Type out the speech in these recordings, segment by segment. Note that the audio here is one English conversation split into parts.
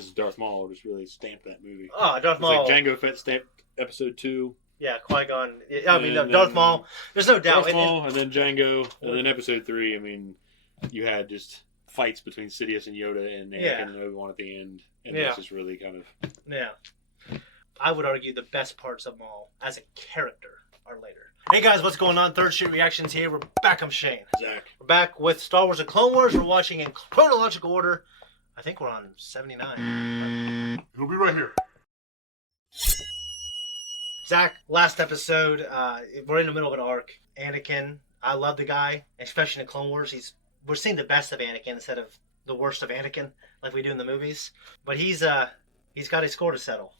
because Darth Maul just really stamped that movie. Oh, Darth Maul. Like Jango Fett stamped Episode 2. Yeah, Qui-Gon. I mean, Darth Maul. There's no doubt. Darth Maul, and then Jango, and then Episode 3. I mean, you had just fights between Sidious and Yoda and Anakin and Obi-Wan at the end. And that's just really kind of... Yeah. I would argue the best parts of Maul as a character are later. Hey guys, what's going on? Third Street Reactions here. We're back. I'm Shane. Zach. We're back with Star Wars and Clone Wars. We're watching in chronological order. I think we're on 79. He'll be right here. Zach, last episode, we're in the middle of an arc. Anakin, I love the guy, especially in the Clone Wars. We're seeing the best of Anakin instead of the worst of Anakin, like we do in the movies. But he's got his score to settle.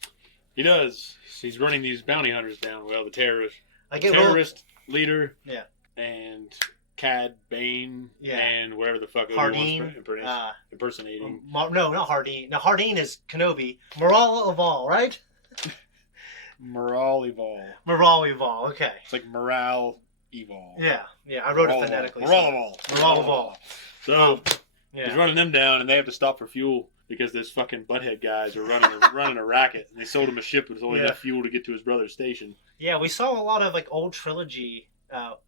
He does. He's running these bounty hunters down. Well, the terrorist leader. Yeah. And Cad Bane. Yeah. And whatever the fuck Hardeen. Impersonating. No, not Hardeen. No, Hardeen is Kenobi. Morale Eval, right? Morale Eval. Morale Eval, okay. It's like Morale Eval. Yeah, I wrote it phonetically. Morale Eval. So, he's running them down, and they have to stop for fuel because those fucking butthead guys are running a racket. And they sold him a ship with only enough fuel to get to his brother's station. Yeah, we saw a lot of like old trilogy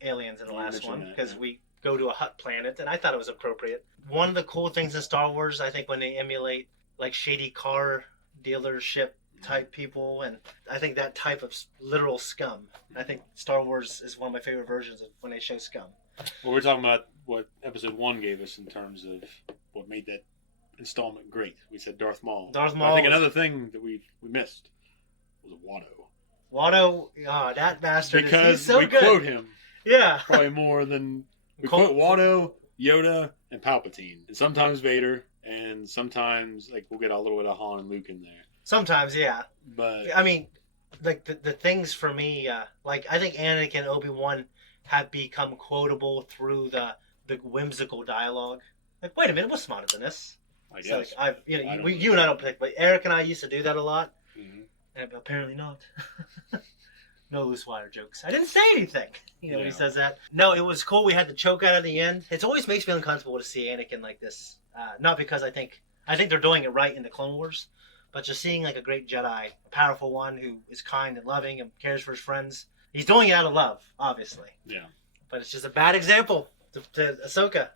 aliens in the last one because we go to a Hutt planet, and I thought it was appropriate. One of the cool things in Star Wars, I think, when they emulate like shady car dealership type people, and I think that type of literal scum. I think Star Wars is one of my favorite versions of when they show scum. Well, we're talking about what Episode 1 gave us in terms of what made that installment great. We said Darth Maul. Darth Maul. I think another thing that we missed was Watto. Watto, that bastard. Because he's so we good. Quote him. Yeah. Probably more than we quote Watto, Yoda, and Palpatine, and sometimes Vader, and sometimes like we'll get a little bit of Han and Luke in there. Sometimes, yeah. But I mean, like the things for me, like I think Anakin and Obi-Wan have become quotable through the whimsical dialogue. Like, wait a minute, we're smarter than this. I guess. So, like, you and I don't pick, but Eric and I used to do that a lot. Mm-hmm. And apparently not. No loose wire jokes. I didn't say anything. When he says that. No, it was cool. We had the choke out at the end. It always makes me uncomfortable to see Anakin like this. Not because I think they're doing it right in the Clone Wars, but just seeing like a great Jedi, a powerful one who is kind and loving and cares for his friends. He's doing it out of love, obviously. Yeah. But it's just a bad example to Ahsoka,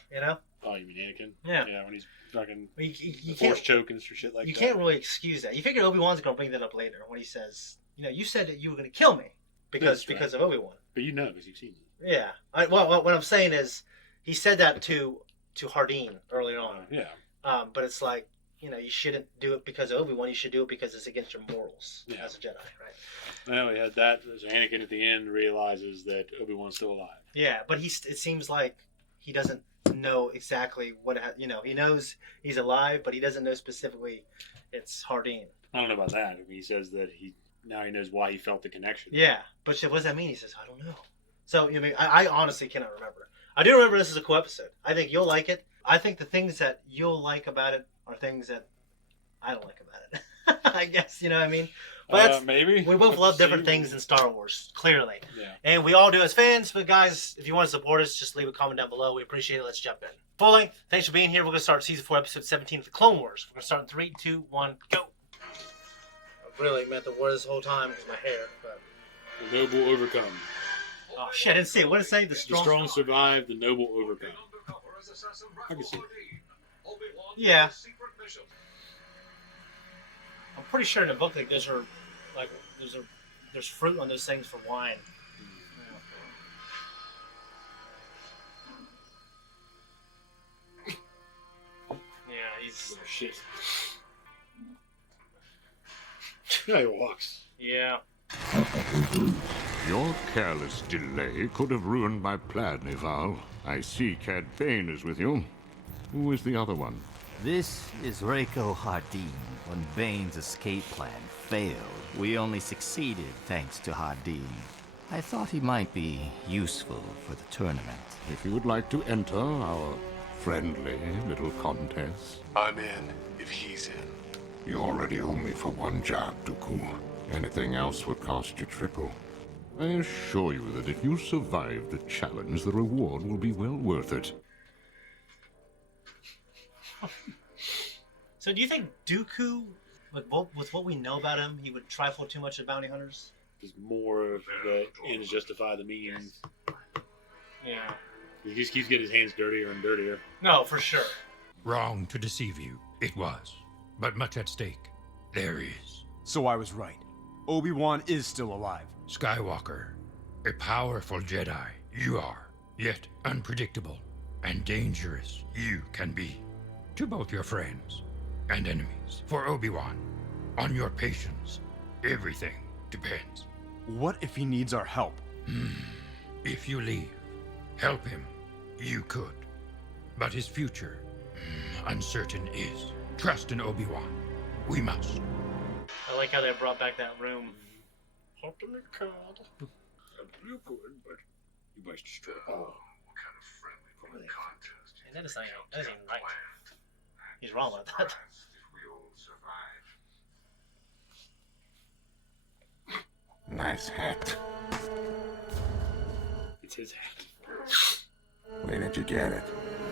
Oh, you mean Anakin? Yeah. Yeah, when he's fucking you force choking or shit like that. You can't really excuse that. You figure Obi-Wan's going to bring that up later when he says, you said that you were going to kill me because of Obi-Wan. But you know because you've seen it. Yeah. What I'm saying is he said that to Hardeen earlier on. Yeah. But it's like, you shouldn't do it because of Obi-Wan. You should do it because it's against your morals as a Jedi, right? Well, we had that. Anakin at the end realizes that Obi-Wan's still alive. Yeah, but it seems like he doesn't know exactly what, he knows he's alive, but he doesn't know specifically it's Hardeen. I don't know about that. I mean, he says that now he knows why he felt the connection. Yeah, but what does that mean? He says, I don't know. So, I honestly cannot remember. I do remember this is a cool episode. I think you'll like it. I think the things that you'll like about it are things that I don't like about it. I guess, you know what I mean? But maybe. We both love different things in Star Wars, clearly. Yeah. And we all do as fans. But guys, if you want to support us, just leave a comment down below. We appreciate it. Let's jump in. Full length, thanks for being here. We're going to start Season 4, Episode 17 of the Clone Wars. We're going to start in 3, 2, 1, go. I really meant the word this whole time because my hair. But... The noble overcome. Oh, shit, I didn't see it. What did it say? The strong survive, the noble overcome. I can see it. Yeah. I'm pretty sure in the book like there's fruit on those things for wine. Yeah, he's shit. Yeah, he walks. Yeah. Your careless delay could have ruined my plan, Ival. I see Cad Bane is with you. Who is the other one? This is Reiko Hardeen. When Bane's escape plan failed, we only succeeded thanks to Hardeen. I thought he might be useful for the tournament. If you would like to enter our friendly little contest. I'm in, if he's in. You already owe me for one job, Dooku. Anything else would cost you triple. I assure you that if you survive the challenge, the reward will be well worth it. So do you think Dooku, with what we know about him, he would trifle too much with bounty hunters? There's more of the ends justify the means. Yeah. He just keeps getting his hands dirtier and dirtier. No, for sure. Wrong to deceive you. It was. But much at stake. There is. So I was right. Obi-Wan is still alive. Skywalker. A powerful Jedi. You are. Yet unpredictable and dangerous you can be. To both your friends and enemies. For Obi-Wan, on your patience, everything depends. What if he needs our help? If you leave, help him, you could. But his future, uncertain is. Trust in Obi-Wan. We must. I like how they brought back that room. You must destroy all. And that isn't right. He's wrong about that. Nice hat. It's his hat. Where did you get it? What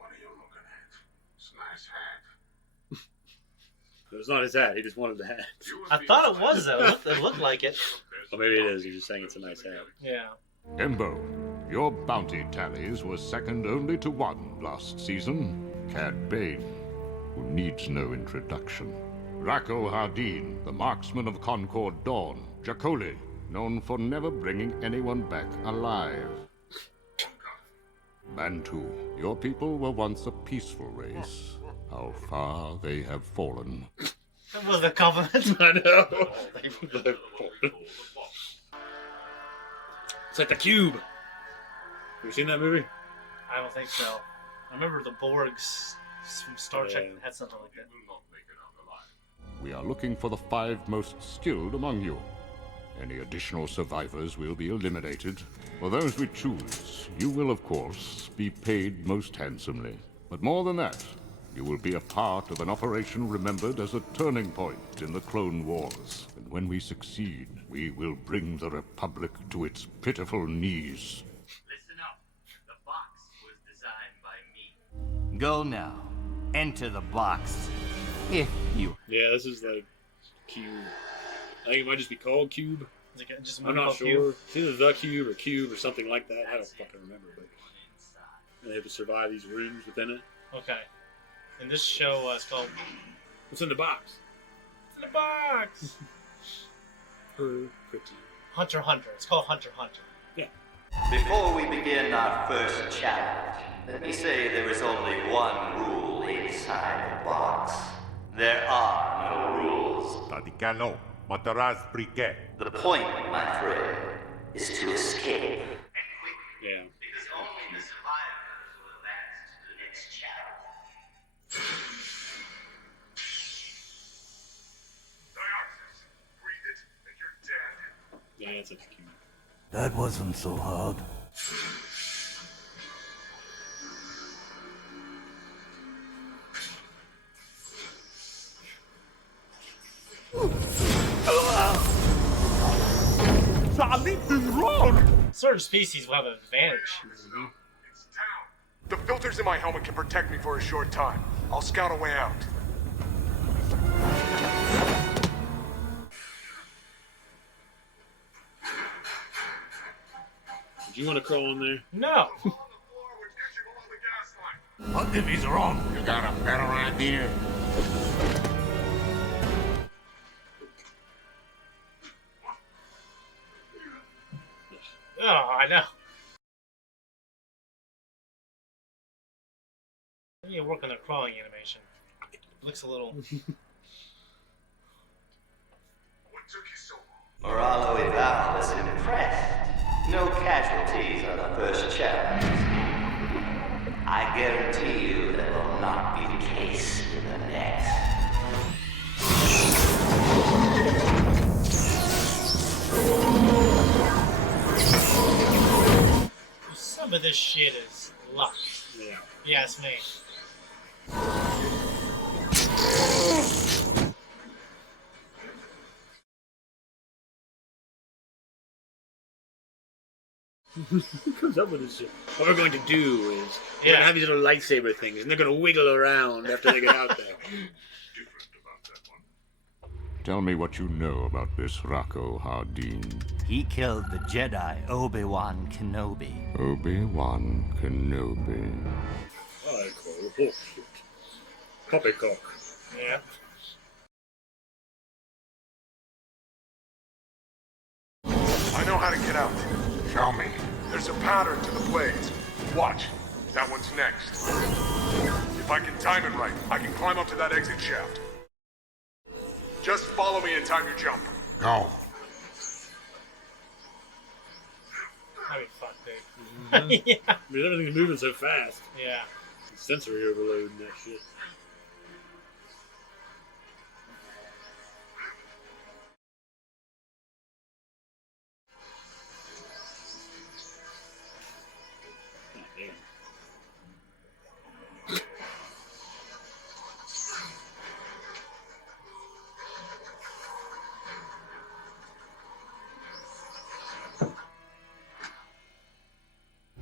are you looking at? It's a nice hat. It's not his hat. He just wanted the hat. I thought it was, though. It looked like it. Or maybe it is. He's just saying it's a nice hat. Yeah. Embo, your bounty tallies were second only to one last season. Cad Bane, who needs no introduction. Rako Hardeen, the marksman of Concord Dawn. Jacoli, known for never bringing anyone back alive. Bantu, your people were once a peaceful race. How far they have fallen. That was a compliment. I know. It's like the Cube. Have you seen that movie? I don't think so. I remember the Borgs from Star Trek had something like that. We are looking for the 5 most skilled among you. Any additional survivors will be eliminated. For those we choose, you will, of course, be paid most handsomely. But more than that, you will be a part of an operation remembered as a turning point in the Clone Wars. And when we succeed, we will bring the Republic to its pitiful knees. Listen up. The box was designed by me. Go now. Enter the box. If you... Yeah, this is like Cube. I think it might just be called Cube. Just I'm not sure. It's either the Cube or Cube or something like that. I don't fucking remember. But they have to survive these rooms within it. Okay. And this show is called... What's in the box? It's in the box! Hunter x Hunter. It's called Hunter x Hunter. Yeah. Before we begin our first challenge, let me say there is only one rule inside the box. There are no rules. Radicano, Mataraz Briquet. The point, my friend, is to escape. Yeah. Because only the survivors will advance to the next challenge. Dionysus, breathe it, and you're dead. Yeah, that's like a Cube. That wasn't so hard. Something's wrong! Certain species will have an advantage. It's down. The filters in my helmet can protect me for a short time. I'll scout a way out. Did you want to crawl in there? No. On the floor, which gets you below the gas line. What if he's wrong? You got a better idea? Oh, I know. I need to work on the crawling animation. It looks a little... What took you so long? Moralo Ival is impressed. No casualties on the first challenge. I guarantee you that will not be the case in the next. Some of this shit is luck. Yeah. Yes, me. Who comes up with this shit? What we're going to do is we're going to have these little lightsaber things, and they're going to wiggle around after they get out there. Tell me what you know about this Rocco Hardeen. He killed the Jedi Obi-Wan Kenobi. Obi-Wan Kenobi. I call bullshit. Poppycock. Yeah. I know how to get out. Show me. There's a pattern to the blades. Watch. That one's next. If I can time it right, I can climb up to that exit shaft. Just follow me and time your jump. Go. That'd be fun, dude. Yeah. I mean, everything's moving so fast. Yeah. Sensory overload and that shit. Oh, damn.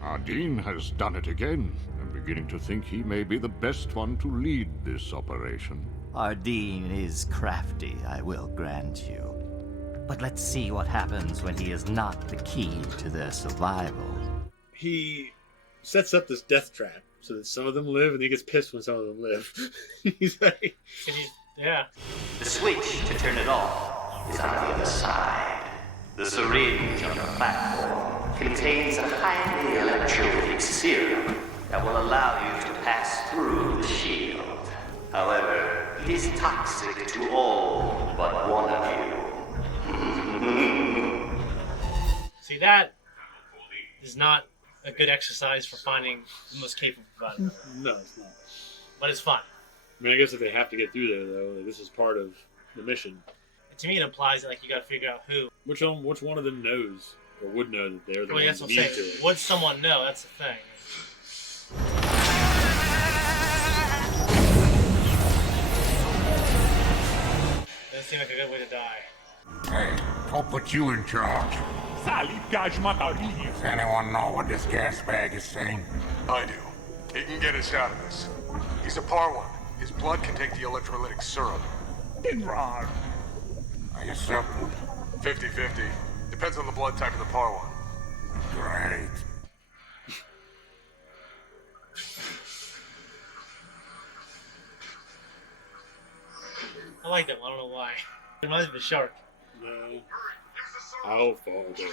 Hardeen has done it again. I'm beginning to think he may be the best one to lead this operation. Hardeen is crafty, I will grant you. But let's see what happens when he is not the key to their survival. He sets up this death trap so that some of them live, and he gets pissed when some of them live. He's like, Yeah. The switch to turn it off is on the other side. The syringe on the platform contains a highly electrolytic serum that will allow you to pass through the shield. However, it is toxic to all but one of you. See, that is not a good exercise for finding the most capable provider. no, it's not. But it's fun. I mean, I guess if they have to get through there, though, like, this is part of the mission. To me, it implies that you got to figure out who. Which one of them knows or would know that they're the Well, ones that's who what I'm need to saying. it? Would someone know? That's the thing. Doesn't seem like a good way to die. Hey, I'll put you in charge. Does anyone know what this gas bag is saying? I do. He can get us out of this. He's a Parwan. His blood can take the electrolytic syrup. Are you certain? 50-50. Depends on the blood type of the Parwan. Great. I like that one. I don't know why. It reminds me of a shark. No. I'll fall there.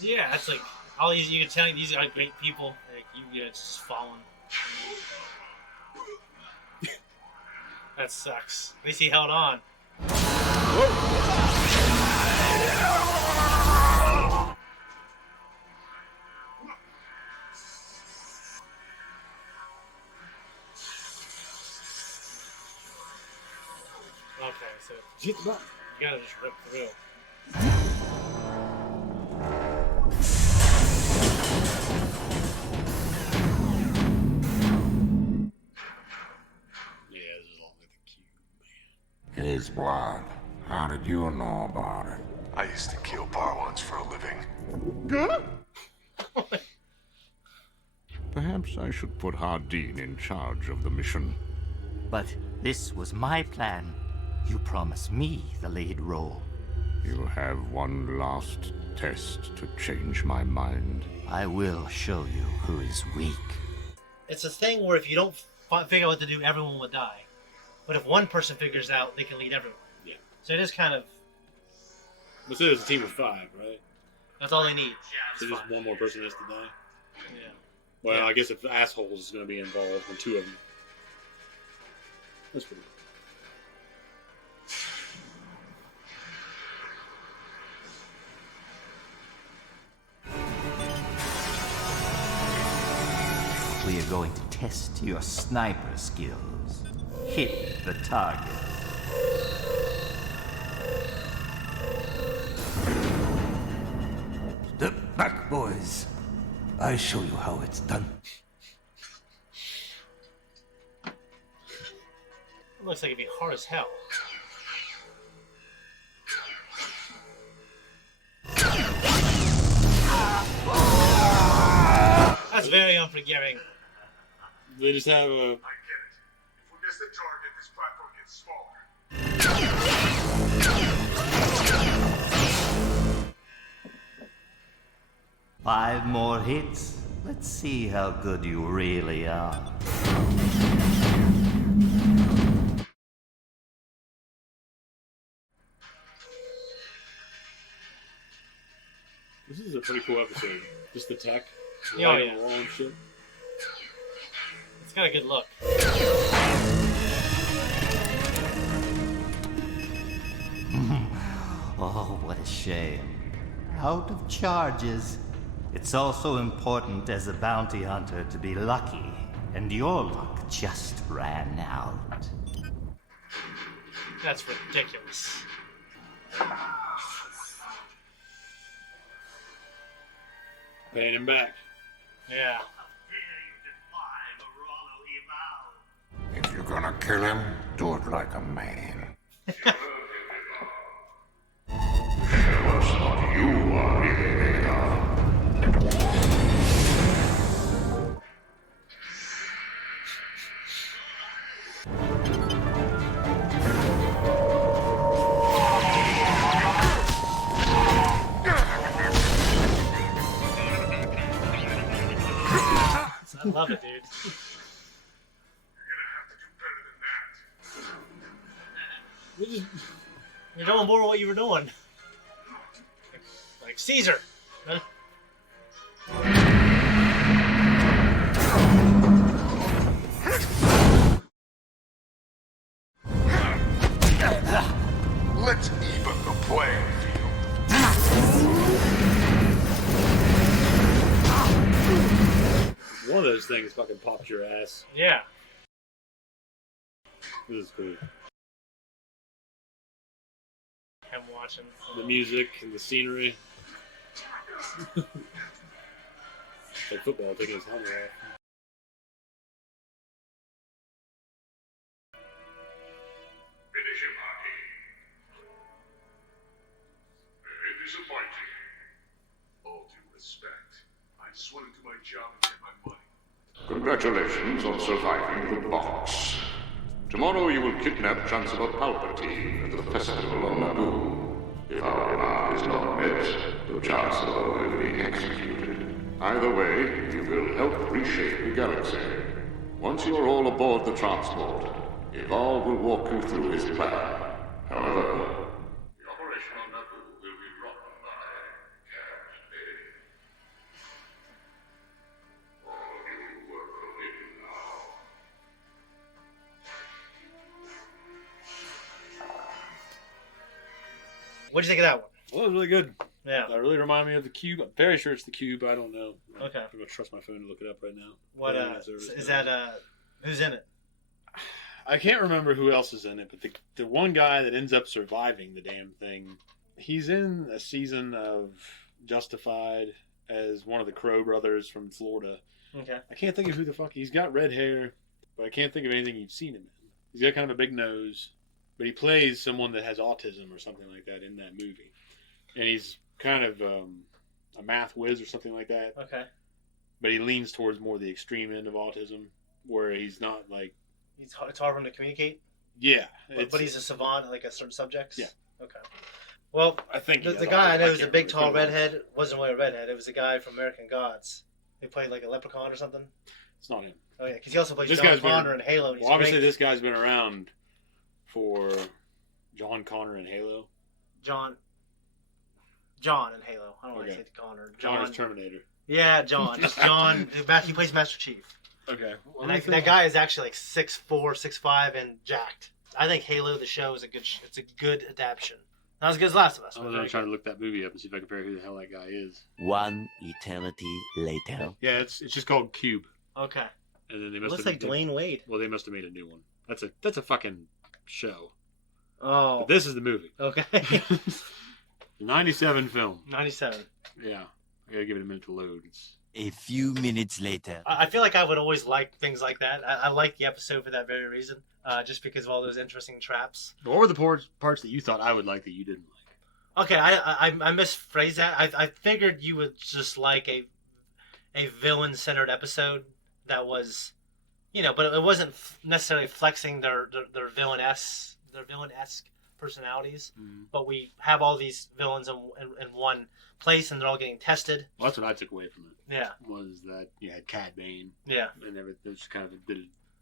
Yeah, that's like all these. You can tell these are great people. Like it's just falling. That sucks. At least he held on. Okay, so you gotta just rip through. His blood. How did you know about it? I used to kill Parwans for a living. Perhaps I should put Hardeen in charge of the mission. But this was my plan. You promised me the lead role. You have one last test to change my mind. I will show you who is weak. It's a thing where if you don't figure out what to do, everyone will die. But if one person figures out, they can lead everyone. Yeah. So it is kind of... Let's say there's a team of 5, right? That's all they need. So just one more person has to die? Yeah. Well, Yeah. I guess if assholes is going to be involved, then 2 of them. That's pretty good. We are going to test your sniper skills. Hit the target. Step back, boys. I show you how it's done. It looks like it'd be hard as hell. unforgiving. They just have a... I get it. If we miss the target, this platform gets smaller. 5 more hits. Let's see how good you really are. This is a pretty cool episode. Just the tech. Yeah, light on the wall and shit. It's got a good look. Oh, what a shame. Out of charges. It's also important as a bounty hunter to be lucky, and your luck just ran out. That's ridiculous. Paying him back. Yeah. If you're gonna kill him, do it like a man. What's what you are really made of? I love it, dude. You're doing more of what you were doing. Like Caesar. Huh? Let's even the playing field. One of those things fucking pops your ass. Yeah. This is cool. I'm watching. The music and the scenery. Like football, taking his helmet off. Finish him, Hockey. Very disappointing. All due respect. I just want to do my job and get my money. Congratulations on surviving the box. Tomorrow you will kidnap Chancellor Palpatine at the festival on Naboo. If our demand is not met, the Chancellor will be executed. Either way, you will help reshape the galaxy. Once you are all aboard the transport, Eval will walk you through his plan. However, the operation on Naboo will be run by Captain Bay. All of you were forbidden now. What'd you think of that one? Well, it was really good. Yeah. That really reminded me of the Cube. I'm very sure it's the Cube. I don't know. Okay. I'm gonna trust my phone to look it up right now. What is that? Who's in it? I can't remember who else is in it, but the one guy that ends up surviving the damn thing, he's in a season of Justified as one of the Crow brothers from Florida. Okay. I can't think of who the fuck. He's got red hair, but I can't think of anything you've seen him in. He's got kind of a big nose, but he plays someone that has autism or something like that in that movie, and he's kind of a math whiz or something like that. Okay. But he leans towards more the extreme end of autism, where he's not like. It's hard for him to communicate. Yeah, but he's a savant, like a certain subjects. Yeah. Okay. Well, I think the guy I know who's a big, tall redhead wasn't really a redhead. It was a guy from American Gods. He played like a leprechaun or something. It's not him. Oh yeah, because he also plays This John guy's been- Connor in Halo. And he's Well, obviously great. this guy's been around for John Connor in Halo. John in Halo. I don't want to Okay. say Connor. Connor's Terminator. Yeah, John. Just John. He plays Master Chief. Okay. And that guy is actually like 6'4", 6'5", and jacked. I think Halo the show is it's a good adaptation. Not as good as Last of Us. I was gonna try to look that movie up and see if I can figure out who the hell that guy is. One eternity later. Yeah, it's just called Cube. Okay. And then they It must looks have like Dwayne Wade. Well, they must have made a new one. That's a fucking show. Oh. But this is the movie. Okay. 97 film. 97. Yeah. I gotta give it a minute to load. A few minutes later. I feel like I would always like things like that. I like the episode for that very reason. Just because of all those interesting traps. What were the parts that you thought I would like that you didn't like? Okay, I misphrased that. I figured you would just like a a villain-centered episode that was, but it wasn't necessarily flexing their villain-esque personalities. But we have all these villains in one place, and they're all getting tested. Well, that's what I took away from it. Yeah. Was that you had Cad Bane. Yeah. And everything just kind of did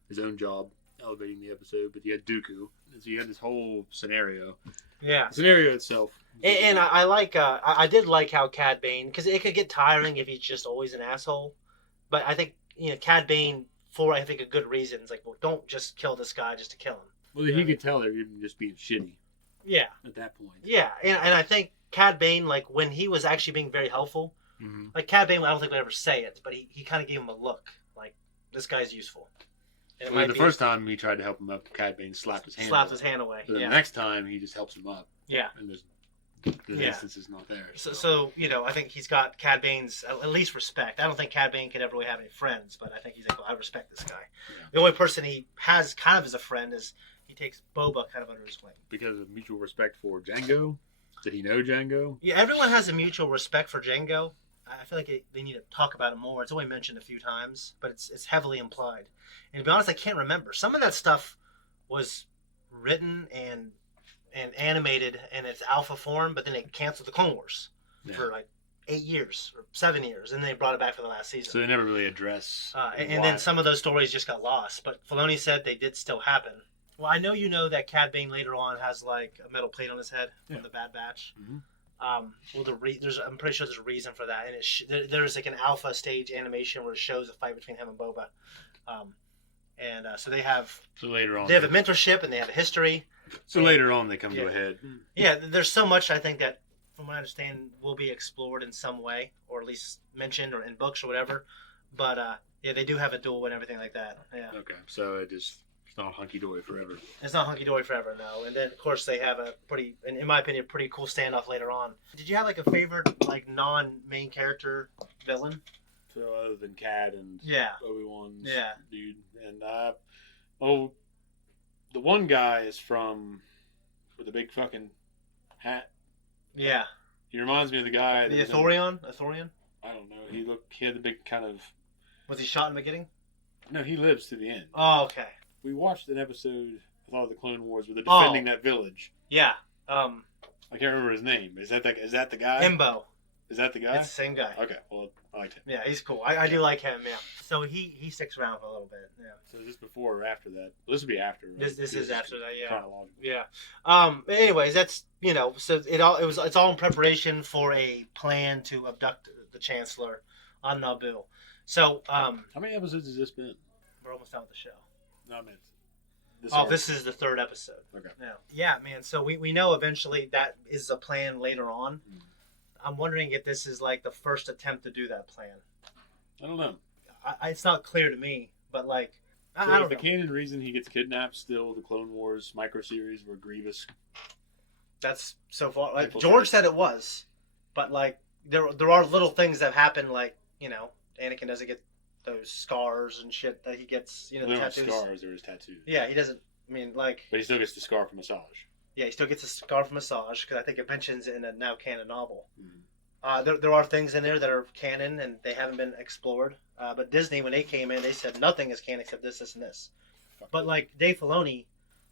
his own job elevating the episode, but you had Dooku. And so you had this whole scenario. Yeah. The scenario itself. And I like, I did like how Cad Bane, because it could get tiring if he's just always an asshole. But I think, Cad Bane, for I think a good reason, it's like, well, don't just kill this guy just to kill him. Well, he could tell they're even just being shitty. Yeah. At that point. Yeah, and I think Cad Bane, like, when he was actually being very helpful, like, Cad Bane, I don't think would ever say it, but he kind of gave him a look, like, this guy's useful. And the first time he tried to help him up, Cad Bane slapped his hand away. But the next time, he just helps him up. Yeah. And the instance is not there. So, I think he's got Cad Bane's at least respect. I don't think Cad Bane could ever really have any friends, but I think he's like, well, I respect this guy. Yeah. The only person he has kind of as a friend is he takes Boba kind of under his wing. Because of mutual respect for Jango? Did he know Jango? Yeah, everyone has a mutual respect for Jango. I feel like they need to talk about it more. It's only mentioned a few times, but it's heavily implied. And to be honest, I can't remember. Some of that stuff was written and animated in its alpha form, but then they canceled the Clone Wars for like 8 years or 7 years, and then they brought it back for the last season. So they never really address. And then some of those stories just got lost. But Filoni said they did still happen. Well, I know that Cad Bane later on has like a metal plate on his head from the Bad Batch. Mm-hmm. I'm pretty sure there's a reason for that, and there's like an alpha stage animation where it shows a fight between him and Boba, so they have. So later on, they have a mentorship and they have a history. So later on, they come to a head. Yeah, there's so much I think that, from what I understand, will be explored in some way, or at least mentioned, or in books or whatever. But they do have a duel and everything like that. Yeah. Okay, so it's not hunky-dory forever. It's not hunky-dory forever, no. And then, of course, they have a pretty, in my opinion, pretty cool standoff later on. Did you have, like, a favorite, like, non-main character villain? So, other than Cad and Obi-Wan's dude. And, the one guy is with the big fucking hat. Yeah. He reminds me of the guy. The Ithorian? I don't know. He had the big kind of... Was he shot in the beginning? No, he lives to the end. Oh, okay. We watched an episode, I thought, of the Clone Wars, where they're defending that village. Yeah. I can't remember his name. Is that the guy? Imbo. Is that the guy? It's the same guy. Okay, well, I liked him. Yeah, he's cool. I do like him, yeah. So he sticks around for a little bit, yeah. So is this before or after that? This would be after, right? This is after that, yeah. Chronological. Yeah. Anyways, that's, so it's all in preparation for a plan to abduct the Chancellor on Naboo. So, how many episodes has this been? We're almost done with the show. No, man. This is the third episode. Okay. Yeah, man. So we know eventually that is a plan later on. I'm wondering if this is like the first attempt to do that plan. I don't know. It's not clear to me, but like, I don't know. The canon reason he gets kidnapped still the Clone Wars micro-series where Grievous... That's so far... Like, George said it was, but like, there are little things that happen, like, Anakin doesn't get those scars and shit that he gets, the tattoos. Scars or his tattoos. Yeah, he doesn't. I mean, like. But he still gets the scar from massage. Yeah, he still gets a scar from massage because I think it mentions it in a now canon novel. Mm-hmm. There are things in there that are canon and they haven't been explored. But Disney, when they came in, they said nothing is canon except this, and this. But like Dave Filoni,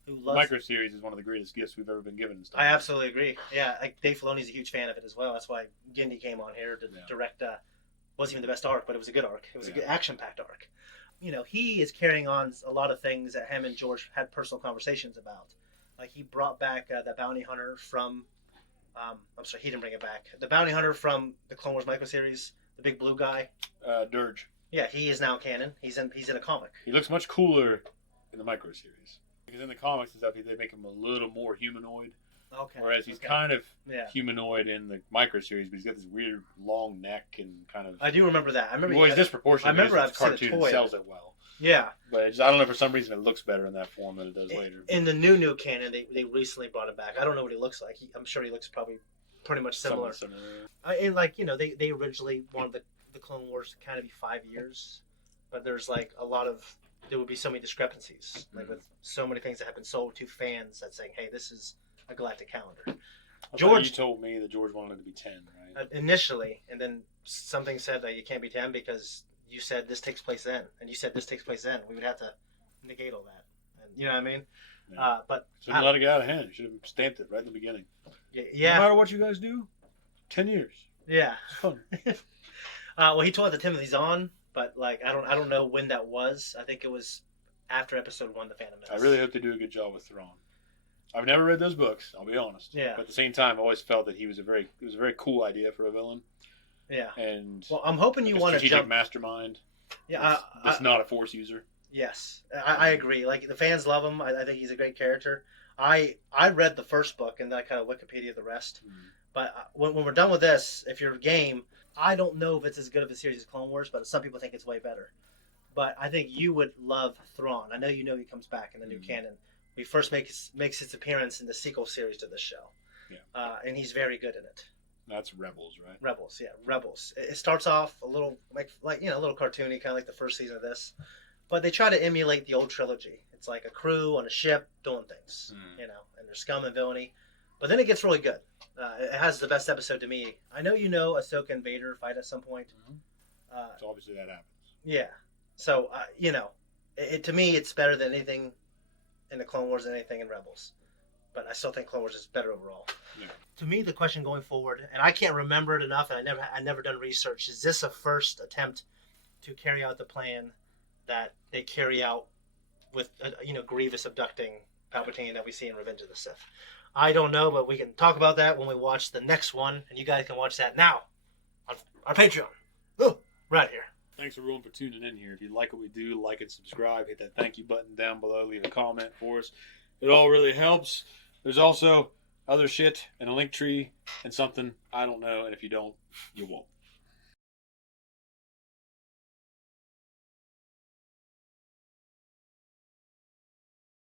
who loves the micro series, is one of the greatest gifts we've ever been given. I absolutely agree. Yeah, like Dave Filoni's a huge fan of it as well. That's why Gindi came on here to direct. Wasn't even the best arc, but it was a good arc. It was a good action-packed arc. He is carrying on a lot of things that him and George had personal conversations about. Like, he brought back the bounty hunter from... I'm sorry, he didn't bring it back. The bounty hunter from the Clone Wars micro-series, the big blue guy. Dirge. Yeah, he is now canon. He's in a comic. He looks much cooler in the micro-series. Because in the comics and stuff, they make him a little more humanoid. Okay. Whereas he's kind of humanoid in the micro series, but he's got this weird long neck and kind of. I do remember that. I remember. Well, he's disproportionate. I remember I've seen a toy. It sells it well. Yeah. But I don't know, for some reason it looks better in that form than it does later. In the new canon, they recently brought it back. I don't know what he looks like. I'm sure he looks probably pretty much similar. And like they originally wanted the Clone Wars to kind of be 5 years, but there's like there would be so many discrepancies, like with so many things that have been sold to fans that saying, hey, this is a galactic calendar. George, you told me that George wanted it to be 10, right? Initially, and then something said that you can't be 10 because you said this takes place then, and you said this takes place then. We would have to negate all that. And, you know what I mean? Yeah. But Shouldn't let it get out of hand. You should have stamped it right in the beginning. Yeah. No matter what you guys do, 10 years. Yeah. It's fun. Well, he told that Timothy's on, but like I don't know when that was. I think it was after episode 1, The Phantom Menace. I really hope they do a good job with Thrawn. I've never read those books. I'll be honest. Yeah. But at the same time, I always felt that it was a very cool idea for a villain. Yeah. And well, I'm hoping you want to strategic jump. mastermind. Yeah. That's not a Force user. Yes, I agree. Like the fans love him. I think he's a great character. I read the first book and then I kind of Wikipedia the rest. But when we're done with this, if you're game, I don't know if it's as good of a series as Clone Wars, but some people think it's way better. But I think you would love Thrawn. I know you know he comes back in the new canon. He first makes his appearance in the sequel series to this show. Yeah. And he's very good in it. That's Rebels, right? Rebels, yeah, Rebels. It starts off a little like a little cartoony, kind of like the first season of this, but they try to emulate the old trilogy. It's like a crew on a ship doing things, and there's scum and villainy. But then it gets really good. It has the best episode to me. I know Ahsoka and Vader fight at some point. So obviously that happens. Yeah. So to me, it's better than anything in the Clone Wars than anything in Rebels. But I still think Clone Wars is better overall. Yeah. To me, the question going forward, and I can't remember it enough, and I never done research. Is this a first attempt to carry out the plan that they carry out with Grievous abducting Palpatine that we see in Revenge of the Sith? I don't know, but we can talk about that when we watch the next one, and you guys can watch that now on our Patreon. Oh, right here. Thanks everyone for tuning in here. If you like what we do, like and subscribe. Hit that thank you button down below. Leave a comment for us. It all really helps. There's also other shit and a link tree and something I don't know, and if you don't, you won't.